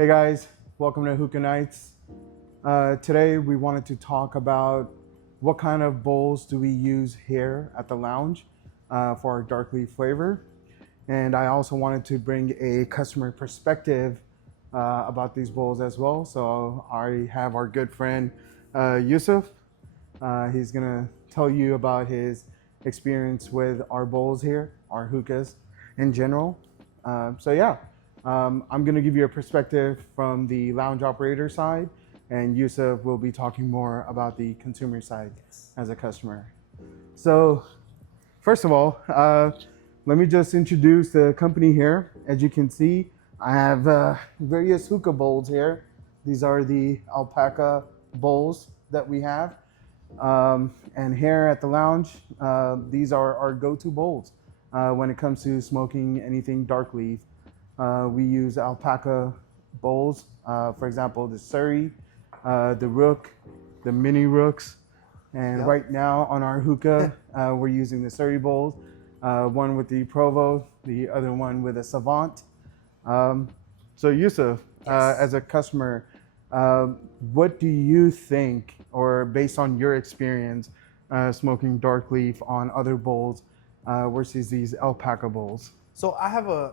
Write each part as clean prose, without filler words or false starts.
Hey guys, welcome to Hookah Nights. Today we wanted to talk about what kind of bowls do we use here at the lounge for our dark leaf flavor. And I also wanted to bring a customer perspective about these bowls as well. So I have our good friend Yusuf. He's gonna tell you about his experience with our bowls here, our hookahs in general. I'm going to give you a perspective from the lounge operator side, and Yusuf will be talking more about the consumer side as a customer. So, first of all, let me just introduce the company here. As you can see, I have various hookah bowls here. These are the Alpaca bowls that we have. And here at the lounge, these are our go-to bowls when it comes to smoking anything dark leaf. We use Alpaca bowls, for example, the Surrey, the Rook, the Mini Rooks. And right now on our hookah, we're using the Surrey bowls, one with the Provo, the other one with a Savant. So Yusuf, as a customer, what do you think, or based on your experience smoking dark leaf on other bowls versus these Alpaca bowls? So I have a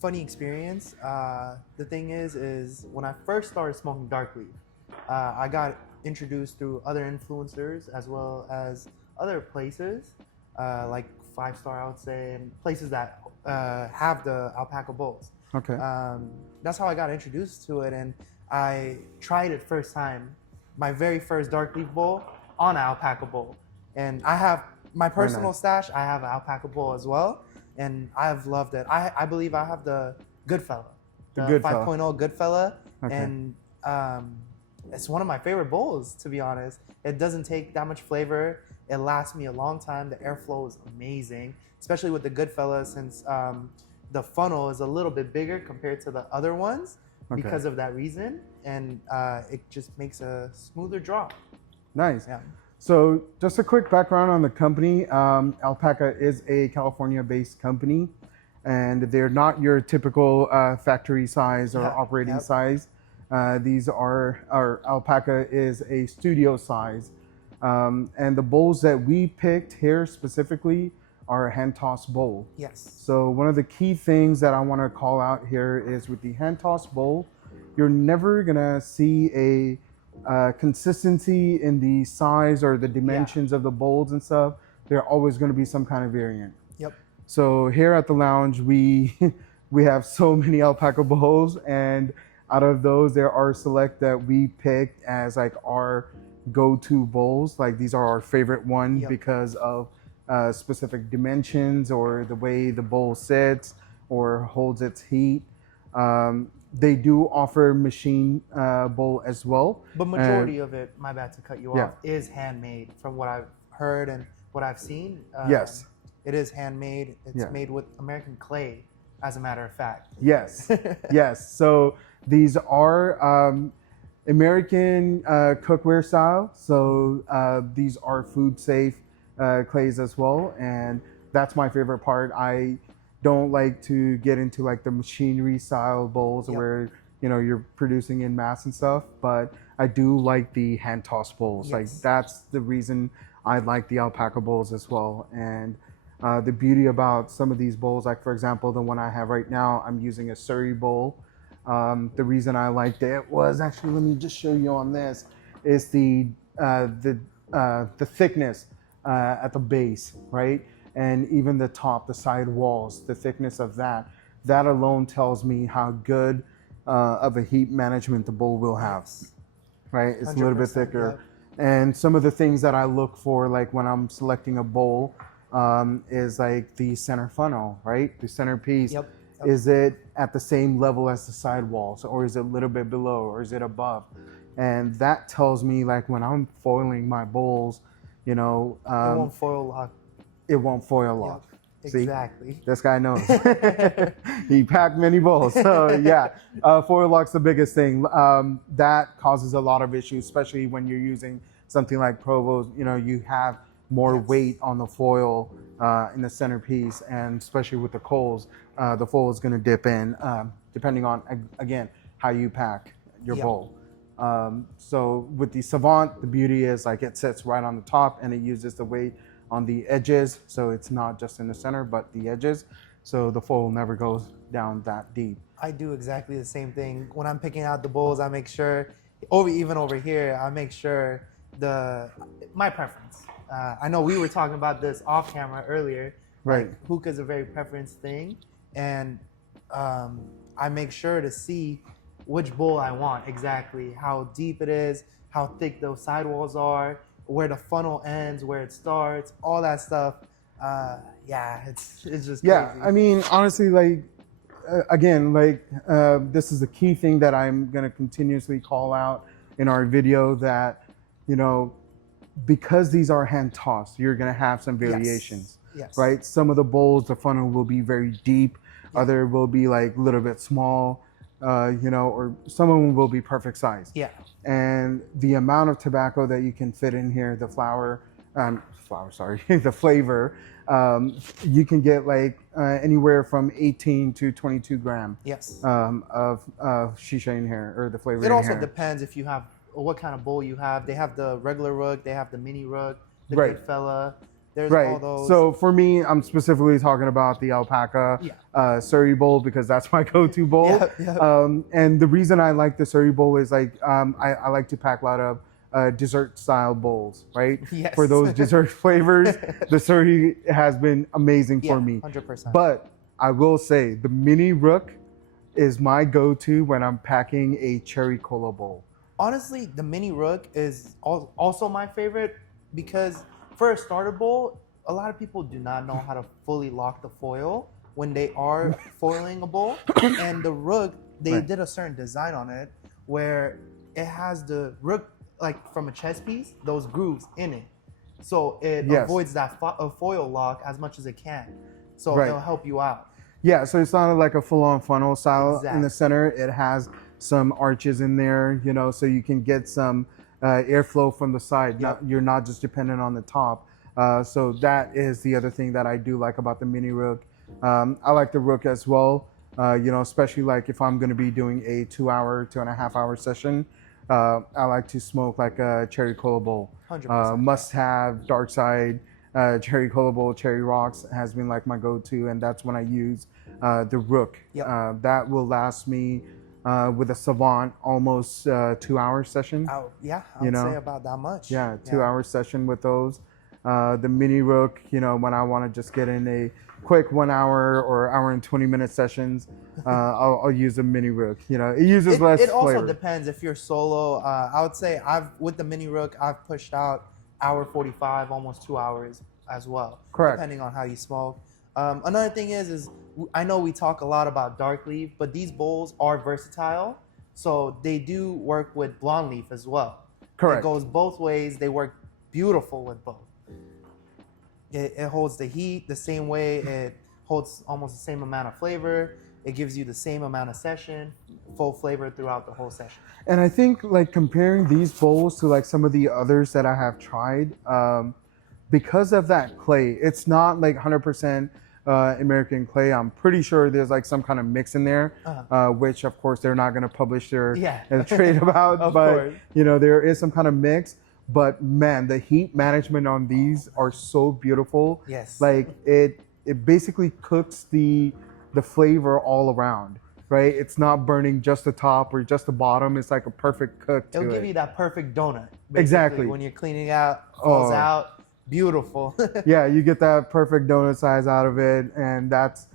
funny experience. The thing is when I first started smoking dark leaf, I got introduced through other influencers as well as other places, like 5-Star, I would say, and places that have the Alpaca bowls. Okay. That's how I got introduced to it, and I tried it first time, my very first dark leaf bowl on an Alpaca bowl. And I have my personal stash, I have an Alpaca bowl as well. And I've loved it. I believe I have the Goodfella, the 5.0 Goodfella, and it's one of my favorite bowls, to be honest. It doesn't take that much flavor. It lasts me a long time. The airflow is amazing, especially with the Goodfella, since the funnel is a little bit bigger compared to the other ones because of that reason, and it just makes a smoother draw. Nice. Yeah. So just a quick background on the company. Alpaca is a California-based company, and they're not your typical factory size or operating size. Our Alpaca is a studio size. And the bowls that we picked here specifically are a hand toss bowl. Yes. So one of the key things that I want to call out here is with the hand toss bowl, you're never gonna see a consistency in the size or the dimensions of the bowls and stuff. They're always going to be some kind of variant. Yep. So here at the lounge, we have so many Alpaca bowls, and out of those, there are select that we picked as like our go-to bowls. Like these are our favorite one because of specific dimensions or the way the bowl sits or holds its heat. They do offer machine bowl as well. But majority of it, my bad to cut you off, is handmade from what I've heard and what I've seen. Yes. It is handmade. It's made with American clay, as a matter of fact. Yes. Yes. So these are American cookware style. So these are food safe clays as well. And that's my favorite part. I don't like to get into like the machinery style bowls where you're producing in mass and stuff, but I do like the hand toss bowls. Like that's the reason I like the Alpaca bowls as well. And the beauty about some of these bowls, like for example the one I have right now, I'm using a Surrey bowl. The reason I liked it was actually, let me just show you on this, is the thickness at the base, right? And even the top, the side walls, the thickness of that alone tells me how good of a heat management the bowl will have, right? It's a little bit thicker. And some of the things that I look for, like when I'm selecting a bowl, is like the center funnel, right? The centerpiece. Is it at the same level as the side walls, or is it a little bit below, or is it above? And that tells me, like when I'm foiling my bowls, it won't foil lock. It won't foil lock. Exactly. See? This guy knows. He packed many bowls. So yeah, foil lock's the biggest thing. That causes a lot of issues, especially when you're using something like Provo's. You have more weight on the foil in the centerpiece, and especially with the coals, the foil is going to dip in, depending on, again, how you pack your Yep. bowl. So with the Savant, the beauty is like it sits right on the top and it uses the weight on the edges. So it's not just in the center, but the edges. So the foil never goes down that deep. I do exactly the same thing. When I'm picking out the bowls, I make sure, even over here, I make sure my preference. I know we were talking about this off camera earlier. Right. Like, hookah is a very preference thing, and I make sure to see which bowl I want exactly, how deep it is, how thick those sidewalls are, where the funnel ends, where it starts, all that stuff. Yeah, it's just Yeah, crazy. I mean, honestly, like, again, like, this is the key thing that I'm going to continuously call out in our video that, you know, because these are hand tossed, you're going to have some variations, Yes. right? Some of the bowls, the funnel will be very deep. Yeah. Other will be like a little bit small, you know, or some of them will be perfect size. Yeah. And the amount of tobacco that you can fit in here, the the flavor, you can get like anywhere from 18 to 22 gram Yes. of shisha in here, or the flavor It in also here. depends if you have what kind of bowl you have. They have the regular rug, they have the mini rug, the Right. good fella. There's Right. all those. So for me, I'm specifically talking about the Alpaca Yeah. Surrey bowl because that's my go-to bowl. Yeah. And the reason I like the Surrey bowl is like I like to pack a lot of dessert style bowls, right? Yes. For those dessert flavors, the Surrey has been amazing for me. 100%. But I will say the mini rook is my go-to when I'm packing a cherry cola bowl. Honestly, the mini rook is also my favorite because for a starter bowl, a lot of people do not know how to fully lock the foil when they are foiling a bowl. And the rook, they Right. did a certain design on it where it has the rook, like from a chess piece, those grooves in it. So it Yes. avoids that foil lock as much as it can. So Right. it'll help you out. Yeah, so it's not like a full-on funnel style in Exactly. the center. It has some arches in there, you know, so you can get some airflow from the side. Yep. You're not just dependent on the top. So that is the other thing that I do like about the mini rook. I like the rook as well, you know, especially like if I'm going to be doing a 2.5 hour session. I like to smoke like a cherry cola bowl. 100%. Must have dark side. Cherry cola bowl, cherry rocks has been like my go-to, and that's when I use the rook. Yep. That will last me with a Savant almost 2 hour session. I You would know? say about that much. Yeah, 2 hour session with those. The mini rook, you know, when I want to just get in a quick 1 hour or hour and 20-minute sessions, I'll use a mini rook. You know, it uses less It also flavor. depends if you're solo. I would say with the mini rook, I've pushed out hour 45, almost 2 hours as well. Correct. Depending on how you smoke. Another thing is I know we talk a lot about dark leaf, but these bowls are versatile. So they do work with blonde leaf as well. Correct. It goes both ways. They work beautiful with both. It holds the heat the same way. It holds almost the same amount of flavor. It gives you the same amount of session, full flavor throughout the whole session. And I think like comparing these bowls to like some of the others that I have tried, because of that clay, it's not like 100% American clay. I'm pretty sure there's like some kind of mix in there, which of course they're not going to publish their trade about. Of but course. you know, there is some kind of mix. But man, the heat management on these are so beautiful. Yes. Like it basically cooks the flavor all around. Right, it's not burning just the top or just the bottom. It's like a perfect cook to It'll it. give you that perfect donut. Basically, Exactly. When you're cleaning out, falls Oh. out, beautiful. Yeah, you get that perfect donut size out of it, and that's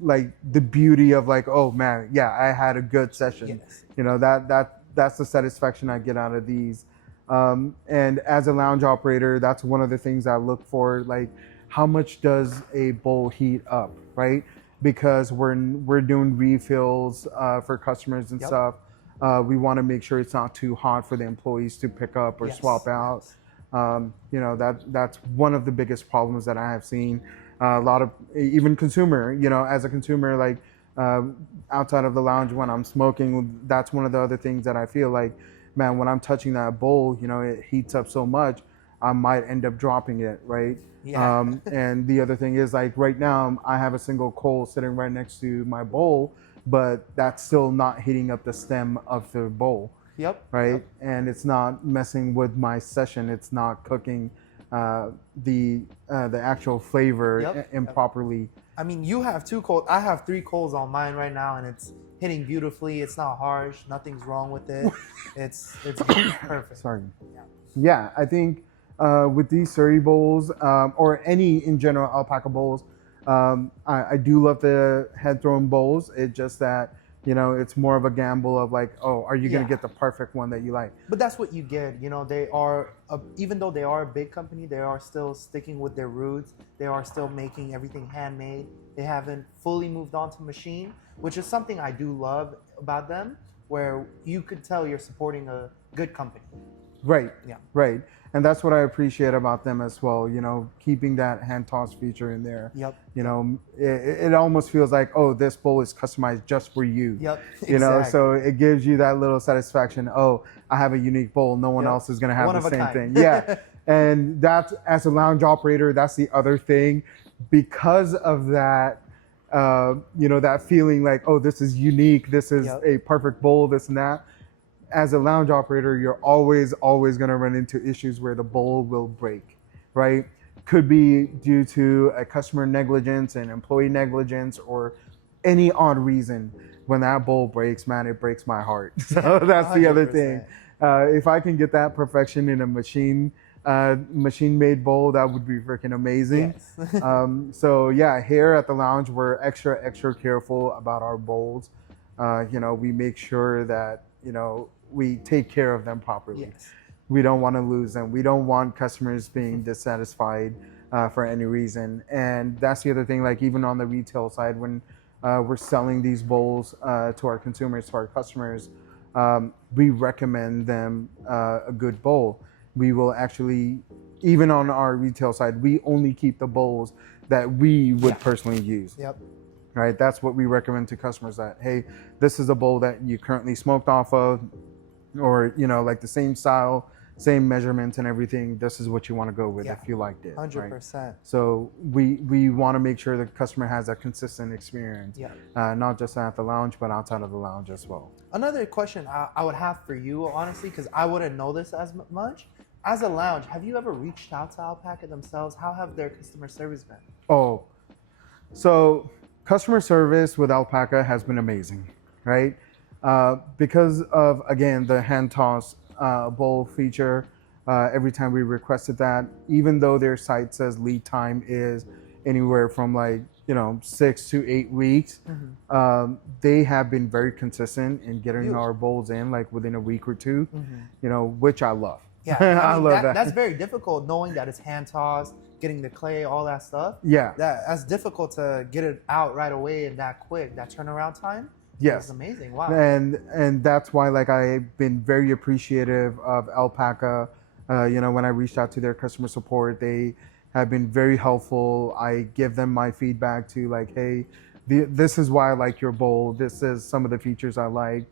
like the beauty of like, oh man, yeah, I had a good session. Yes. You know, that's the satisfaction I get out of these. And as a lounge operator, that's one of the things I look for. Like, how much does a bowl heat up, right? Because we're doing refills for customers and Yep. stuff. We want to make sure it's not too hot for the employees to pick up or Yes. swap out. You know, that's one of the biggest problems that I have seen. A lot of even consumer, you know, as a consumer, like outside of the lounge when I'm smoking, that's one of the other things that I feel like, man, when I'm touching that bowl, you know, it heats up so much, I might end up dropping it, right? Yeah. And the other thing is like right now I have a single coal sitting right next to my bowl, but that's still not heating up the stem of the bowl. Yep. Right. Yep. And it's not messing with my session. It's not cooking the actual flavor Yep. improperly. I mean, you have 2 coals. I have 3 coals on mine right now, and it's hitting beautifully. It's not harsh. Nothing's wrong with it. It's perfect. Sorry. Yeah. Yeah, I think with these Surrey bowls or any in general Alpaca bowls, I do love the head thrown bowls. It's just that, you know, it's more of a gamble of like, oh, are you going to get the perfect one that you like? But that's what you get. You know, they are, even though they are a big company, they are still sticking with their roots. They are still making everything handmade. They haven't fully moved on to machine, which is something I do love about them, where you could tell you're supporting a good company. Right. Yeah. Right. And that's what I appreciate about them as well. You know, keeping that hand toss feature in there. Yep. You know, it almost feels like, oh, this bowl is customized just for you. Yep. You know, so it gives you that little satisfaction. Oh, I have a unique bowl. No one else is going to have the same thing. Yeah. And that's, as a lounge operator, that's the other thing. Because of that, you know, that feeling like, oh, this is unique. This is a perfect bowl, this and that. As a lounge operator, you're always going to run into issues where the bowl will break, right? Could be due to a customer negligence and employee negligence or any odd reason. When that bowl breaks, man, it breaks my heart. So that's the other thing. If I can get that perfection in a machine-made bowl, that would be freaking amazing. Yes. So yeah, here at the lounge, we're extra careful about our bowls. You know, we make sure that, you know, we take care of them properly. Yes. We don't want to lose them. We don't want customers being dissatisfied for any reason. And that's the other thing, like even on the retail side, when we're selling these bowls to our consumers, to our customers, we recommend them a good bowl. We will actually, even on our retail side, we only keep the bowls that we would personally use. Yep. Right, that's what we recommend to customers, that, hey, this is a bowl that you currently smoked off of, or, you know, like the same style, same measurements and everything. This is what you want to go with if you liked it. 100%. Right? So we want to make sure the customer has a consistent experience, not just at the lounge, but outside of the lounge as well. Another question I would have for you, honestly, because I wouldn't know this as much. As a lounge, have you ever reached out to Alpaca themselves? How have their customer service been? Oh, so customer service with Alpaca has been amazing, right? Because of, again, the hand toss bowl feature, every time we requested that, even though their site says lead time is anywhere from like, you know, 6 to 8 weeks, they have been very consistent in getting our bowls in like within a week or two, you know, which I love. Yeah, I mean, I love that. That's very difficult, knowing that it's hand tossed, getting the clay, all that stuff. Yeah. That's difficult to get it out right away and that quick. That turnaround time. Yes. It's amazing. Wow. And that's why, like, I've been very appreciative of Alpaca. You know, when I reached out to their customer support, they have been very helpful. I give them my feedback to, like, hey, this is why I like your bowl. This is some of the features I like.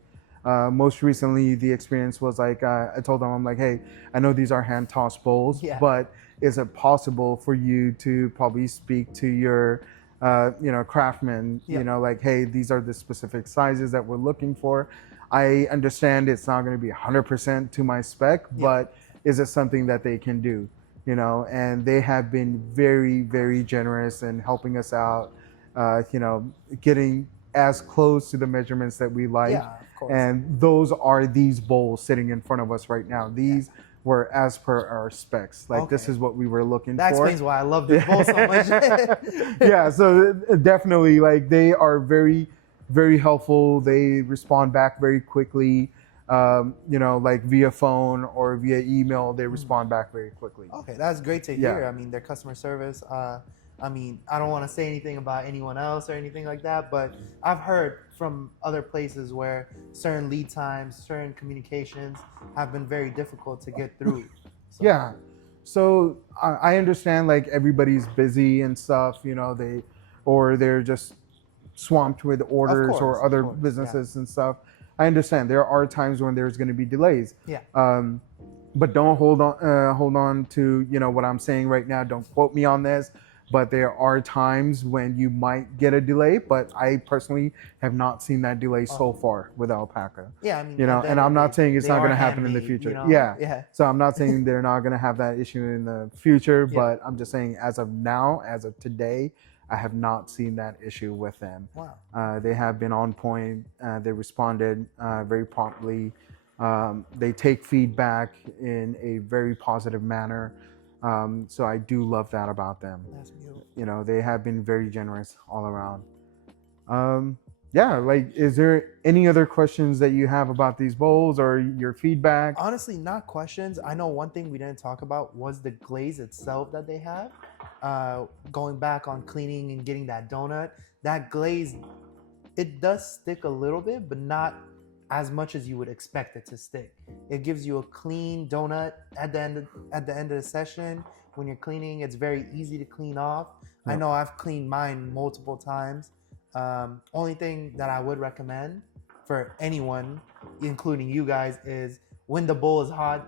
Most recently, the experience was like, I told them, I'm like, hey, I know these are hand tossed bowls, but is it possible for you to probably speak to your, you know, craftsman, you know, like, hey, these are the specific sizes that we're looking for. I understand it's not going to be 100% to my spec, but is it something that they can do? You know, and they have been very generous in helping us out, you know, getting as close to the measurements that we like. Yeah, of course. And those are these bowls sitting in front of us right now. These were as per our specs. Like, this is what we were looking for. That explains why I love this bowl so much. Yeah, so definitely, like, they are very helpful. They respond back very quickly. You know, like via phone or via email, they respond back very quickly. Okay, that's great to hear. I mean, their customer service, I mean, I don't want to say anything about anyone else or anything like that, but I've heard from other places where certain lead times, certain communications have been very difficult to get through. So. Yeah. So I understand, like, everybody's busy and stuff, you know, they're just swamped with orders or other businesses and stuff. I understand there are times when there's going to be delays. Yeah. But don't hold on to, you know, what I'm saying right now. Don't quote me on this. but there are times when you might get a delay, but I personally have not seen that delay so far with Alpaca. Yeah, I mean, You know, at the and end of I'm the not day, saying it's they not going are to happen in the handmade, future. you know? Yeah. Yeah. So I'm not saying they're not going to have that issue in the future, Yeah. but I'm just saying as of now, as of today, I have not seen that issue with them. Wow. They have been on point. They responded very promptly. They take feedback in a very positive manner. So I do love that about them. That's beautiful. You know, they have been very generous all around. Yeah, like, is there any other questions that you have about these bowls or your feedback? Honestly, not questions. I know one thing we didn't talk about was the glaze itself that they have. Going back on cleaning and getting that donut, that glaze, it does stick a little bit, but not as much as you would expect it to stick. It gives you a clean donut at the end of the session. When you're cleaning, it's very easy to clean off. I know I've cleaned mine multiple times. Only thing that I would recommend for anyone, including you guys, is when the bowl is hot,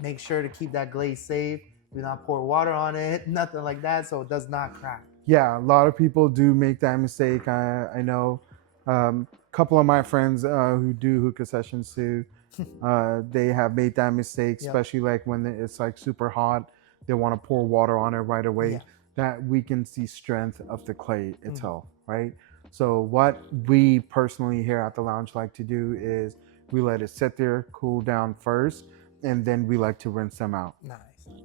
make sure to keep that glaze safe. Do not pour water on it, nothing like that, so it does not crack. Yeah, a lot of people do make that mistake. I know a couple of my friends who do hookah sessions too. They have made that mistake, especially like when it's like super hot. They want to pour water on it right away. Yeah. That weakens the strength of the clay itself, right? So what we personally here at the lounge like to do is we let it sit there, cool down first, and then we like to rinse them out. Nice.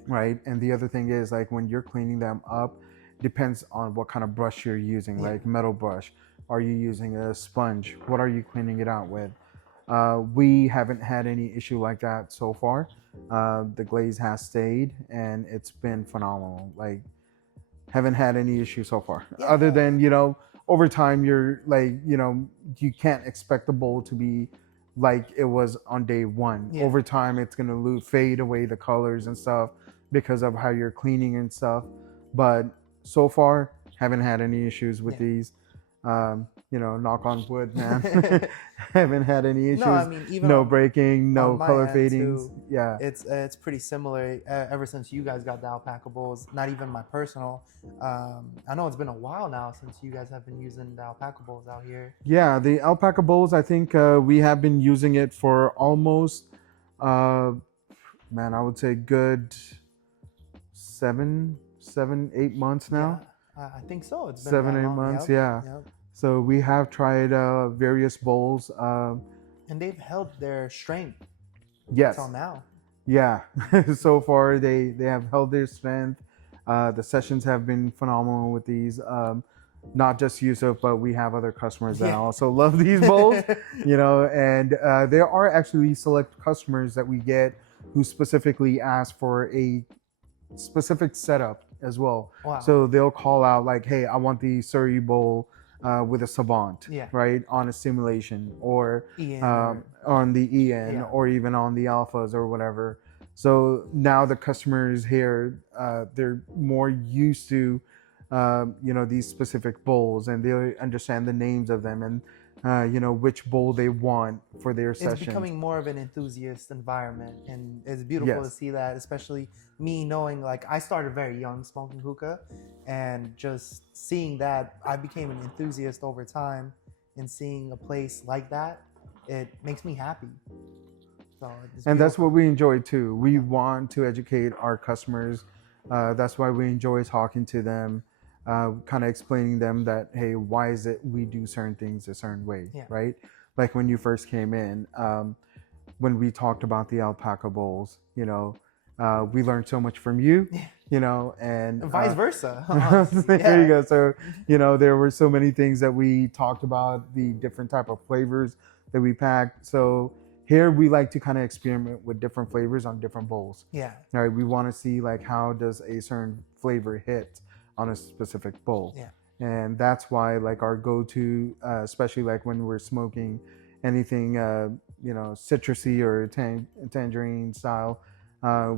Right. And the other thing is, like, when you're cleaning them up, depends on what kind of brush you're using, like metal brush. Are you using a sponge? What are you cleaning it out with? We haven't had any issue like that so far. The glaze has stayed and it's been phenomenal. Like, haven't had any issue so far. Other than, you know, over time, you're like, you know, you can't expect the bowl to be like it was on day one. Over time, it's going to fade away the colors and stuff because of how you're cleaning and stuff. But so far, haven't had any issues with these. You know, knock on wood, man. Haven't had any issues. No, I mean, even no breaking, no color fadings. Too, yeah, it's pretty similar ever since you guys got the Alpaca Bowls. Not even my personal. I know it's been a while now since you guys have been using the Alpaca Bowls out here. Yeah, the Alpaca Bowls, I think we have been using it for almost, man, I would say good 7, 8 months now. Yeah, I think so. It's been 7, 8 long. months, Yep. So we have tried various bowls. And they've held their strength yes. until now. Yeah, so far they have held their strength. The sessions have been phenomenal with these. Not just Yusuf, but we have other customers that also love these bowls, you know, and there are actually select customers that we get who specifically ask for a specific setup as well. Wow. So they'll call out like, hey, I want the Surrey bowl with a Savant, right, on a simulation or on the EN or even on the Alphas or whatever. So now the customers here, they're more used to, you know, these specific bowls, and they understand the names of them and, you know, which bowl they want for their session. It's becoming more of an enthusiast environment, and it's beautiful to see that, especially me knowing, like, I started very young smoking hookah, and just seeing that I became an enthusiast over time, and seeing a place like that, it makes me happy. So and that's what we enjoy too. We want to educate our customers. That's why we enjoy talking to them, kind of explaining them that, hey, why is it we do certain things a certain way, right? Like when you first came in, when we talked about the Alpaca Bowls, you know, we learned so much from you, you know, and vice versa. There you go. So, you know, there were so many things that we talked about, the different type of flavors that we packed. So here we like to kind of experiment with different flavors on different bowls. All right. We want to see like how does a certain flavor hit on a specific bowl. And that's why like our go-to, especially like when we're smoking anything, you know, citrusy or tangerine style,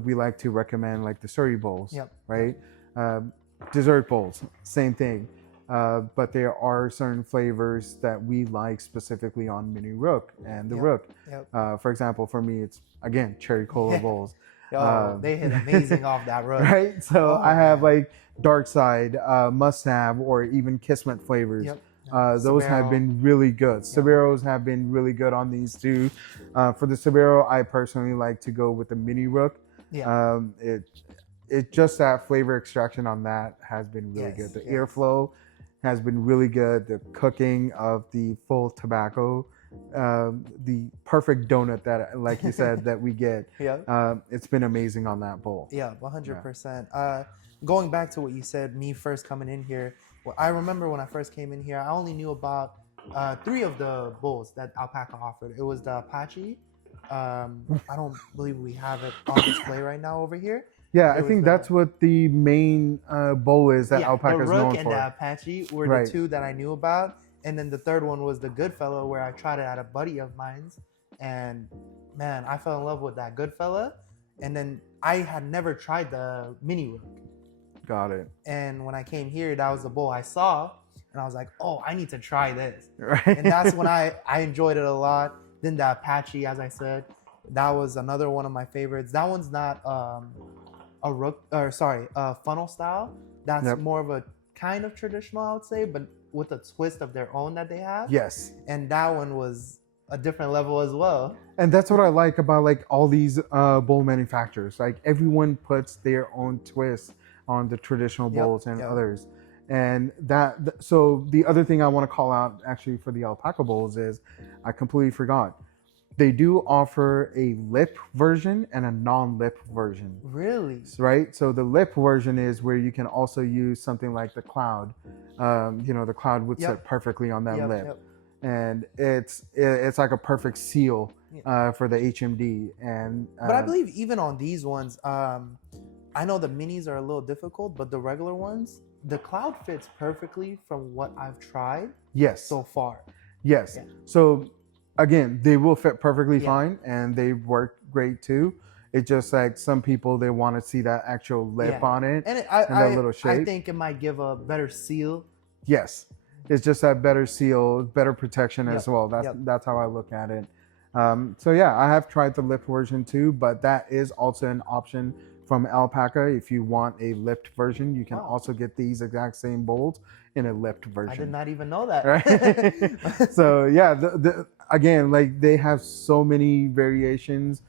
we like to recommend like the Surrey bowls, right? Dessert bowls, same thing. But there are certain flavors that we like specifically on Mini Rook and the Rook. For example, for me, it's again cherry cola bowls. Yo, they hit amazing off that road. right? So Oh, I have man. like dark side, MustHave, or even Kismet flavors. Yep. Those have Sbarro. been really good. Saberos have been really good on these too. For the Sabero, I personally like to go with the mini rook. Yeah. It just that flavor extraction on that has been really Yes, good. The yes. airflow has been really good. The cooking of the full tobacco, the perfect donut that, like you said, that we get. Yeah. It's been amazing on that bowl. Yeah, 100%. Going back to what you said, me first coming in here, well, I remember when I first came in here, I only knew about 3 of the bowls that Alpaca offered. It was the Apache. I don't believe we have it on display right now over here. Yeah, I There was think the- that's what the main bowl is that Yeah, Alpaca the is Rook known and for. the Apache were Right. the 2 that I knew about. And then the third one was the Goodfella, where I tried it at a buddy of mine's. And man, I fell in love with that Goodfella. And then I had never tried the Mini Rook. Got it. And when I came here, that was the bowl I saw. And I was like, oh, I need to try this. Right. And that's when I enjoyed it a lot. Then the Apache, as I said, that was another one of my favorites. That one's not a funnel style. That's Yep. more of a kind of traditional, I would say, but with a twist of their own that they have. Yes. And that one was a different level as well. And that's what I like about like all these bowl manufacturers. Like everyone puts their own twist on the traditional Yep, bowls and yep. others. And so the other thing I want to call out actually for the Alpaca bowls is I completely forgot. They do offer a lip version and a non-lip version. Really? Right? So the lip version is where you can also use something like the cloud. The cloud would Yep. sit perfectly on that Yep, lip. yep. And it's like a perfect seal for the HMD. And But I believe even on these ones, I know the minis are a little difficult, but the regular ones, the cloud fits perfectly from what I've tried yes, so far. yes. Yeah. So again, they will fit perfectly Yeah. fine, and they work great too. It's just like some people, they want to see that actual lip Yeah. on it. And that little I shape. think it might give a better seal. Yes, it's just that better seal, better protection as Yep, well. That's how I look at it. So yeah, I have tried the lip version too, but that is also an option from Alpaca. If you want a lipped version, you can Wow. also get these exact same bowls in a lipped I did version. not even know that. Right. So yeah, again, like they have so many variations,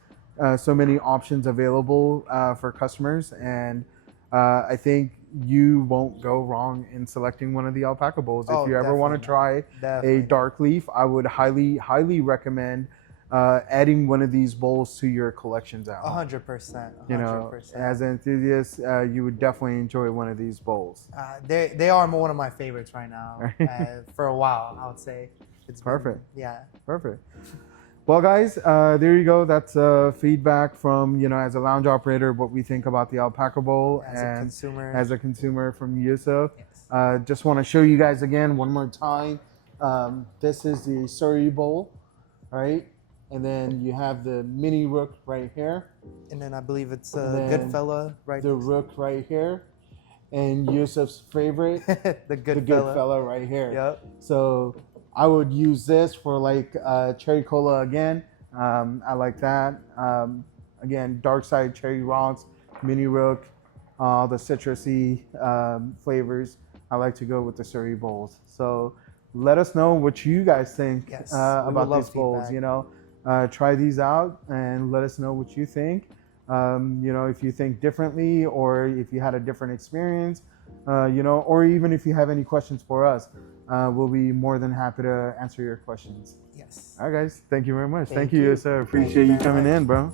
so many options available for customers, and I think you won't go wrong in selecting one of the Alpaca bowls. Oh, If you ever want to definitely try Definitely. a dark leaf, I would highly recommend adding one of these bowls to your collections at home. 100%. You know, 100%. as an enthusiast, you would definitely enjoy one of these bowls. They are one of my favorites right now. For a while, I would say. It's been- Perfect. Yeah. Perfect. Well, guys, there you go. That's feedback from, as a lounge operator, what we think about the Alpaca Bowl, As a consumer. as a consumer from Yusuf. Yes. Just want to show you guys again one more time. This is the Surrey Bowl, right? And then you have the mini rook right here, And then I believe it's And a then good fella right the rook right here, and Yusuf's favorite, the good the good fella right here. Yep. So I would use this for like cherry cola again. I like that. Again, dark side cherry rocks, mini rook, the citrusy flavors. I like to go with the Surrey bowls. So let us know what you guys think Yes, we would about love these bowls. feedback. Try these out and let us know what you think. If you think differently, or if you had a different experience, or even if you have any questions for us, we'll be more than happy to answer your questions. Yes. All right, guys. Thank you very much. Thank Thank you, you. sir. Thank you Appreciate you very coming much. in, bro.